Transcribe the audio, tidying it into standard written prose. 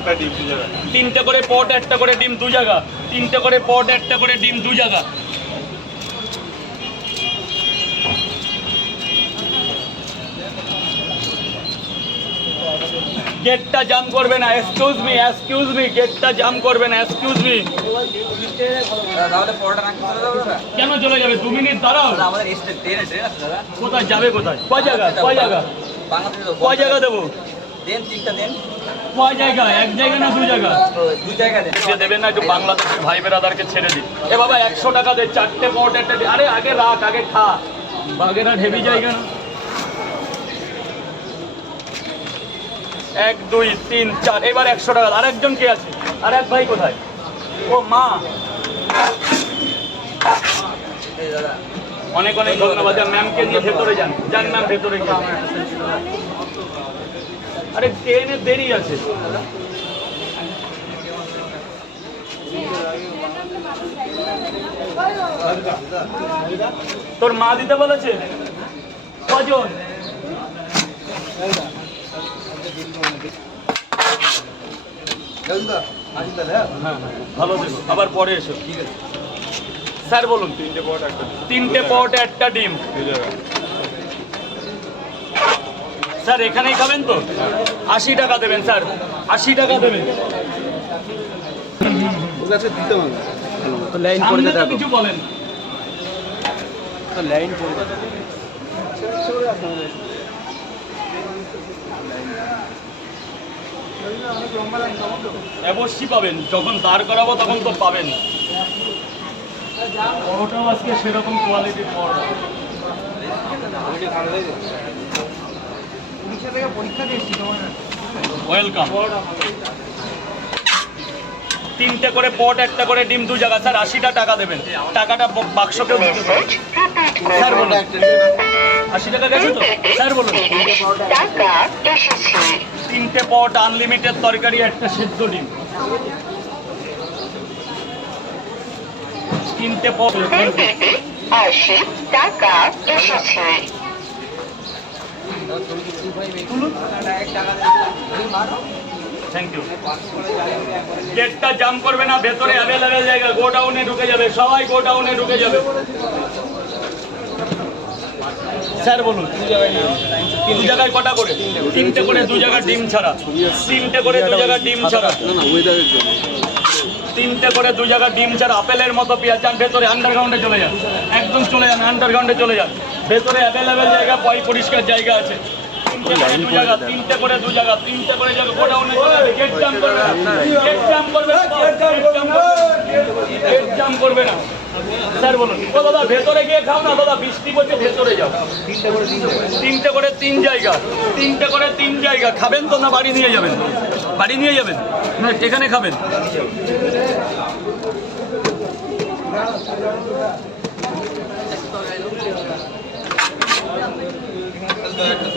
একটা ডিম 2 জায়গা। 3টে করে পট, একটা করে ডিম 2 জায়গা। 3টে করে পট, একটা করে ডিম 2 জায়গা। গেটটা জাম করবে না, এক্সকিউজ মি, গেটটা জাম করবে না, এক্সকিউজ মি। তাহলে পরোটা নাকি চলে যাবে দাদা? কেন চলে যাবে? 2 মিনিট দাঁড়াও। দাদা আমাদের ট্রেন আছে দাদা। কোথায় যাবে? কোথায়? কয় জায়গা? বাংলাদেশে কয় জায়গা দেবো? দেন 3টা দেন। কয় জায়গা? 1 জায়গা না 2 জায়গা? 2 জায়গা দেন। যে দেবেন না, একটু বাংলাদেশের ভাই বেরাদারকে ছেড়ে দিন। এ বাবা 100 টাকা দে, 4টে পট, একটা আরে আগে রাখ, আগে খা। বাগেরা হেভি জায়গা না। 1 2 3 4, এবার 100 টাকা। আরেকজন কে আছে? আর এক ভাই কোথায়? ও মা। এই দাদা অনেক অনেক ধন্যবাদ। ম্যামকে নিয়ে ভেতরে যান, যান ম্যাম ভেতরে যান। আরে ট্রেনে দেরি আছে। তোর মা দিতে বলেছে? কজন? হ্যাঁ, ভালো দেখো, আবার পরে এসো। ঠিক আছে স্যার, বলুন। 3টে পট, একটা 3টে পট, একটা ডিম 2 জায়গা। স্যার এখানেই খাবেন তো? 80 টাকা দেবেন স্যার, 80 টাকা দেবেন। তো লাইন সামনে তো কিছু বলেন। তো লাইন পড়ে অবশ্যই পাবেন, যখন দাঁড় করাবো তখন তো পাবেন। পরোটাও আজকে সেরকম কোয়ালিটির পরোটা। ওয়েলকাম। 3টে করে পট, একটা করে ডিম 2 জায়গা। স্যার 80টা টাকা দেবেন। টাকাটা বাক্সকেও দিতে পারেন। স্যার বলুন। 80 টাকা গেছে তো? স্যার বলুন। 3টে পট, আনলিমিটেড তরকারি, একটা সেদ্ধ ডিম। 3টে পট। 80 টাকা এসেছে। Thank you. গেটটা জাম করবে না, ভেতরে অ্যাভেলেবেল জায়গা। গোডাউনে ঢুকে যাবে, সবাই গোডাউনে ঢুকে যাবে। স্যার বলুন। 2 জায়গায় কটা করে? 3টে করে 2 জায়গা ডিম ছাড়া। 3টে করে 2 জায়গা ডিম ছাড়া। 3টে করে 2 জায়গা ডিম ছাড়া। আপেলের মতো পেঁয়াজ। যান ভেতরে, আন্ডারগ্রাউন্ডে চলে যান। একদম চলে যান, আন্ডারগ্রাউন্ডে চলে যান। ভেতরে অ্যাভেলেবেল জায়গা, পরিষ্কার জায়গা আছে। 3টে করে 2 জায়গা, 3টে করে 2 জায়গা, 3টে করে জায়গা। গোডাউনে চলে যাবে। গেট জাম করবে না, গেট জাম করবে না, গেট জাম করবে না। স্যার বলুন। ও দাদা ভেতরে গিয়ে খাও না দাদা, বৃষ্টি পড়ছে, ভেতরে যাও। 3টে করে 3 জায়গা, 3টে করে 3 জায়গা। খাবেন তো না বাড়ি নিয়ে যাবেন? বাড়ি নিয়ে যাবেন না এখানে খাবেন? একটা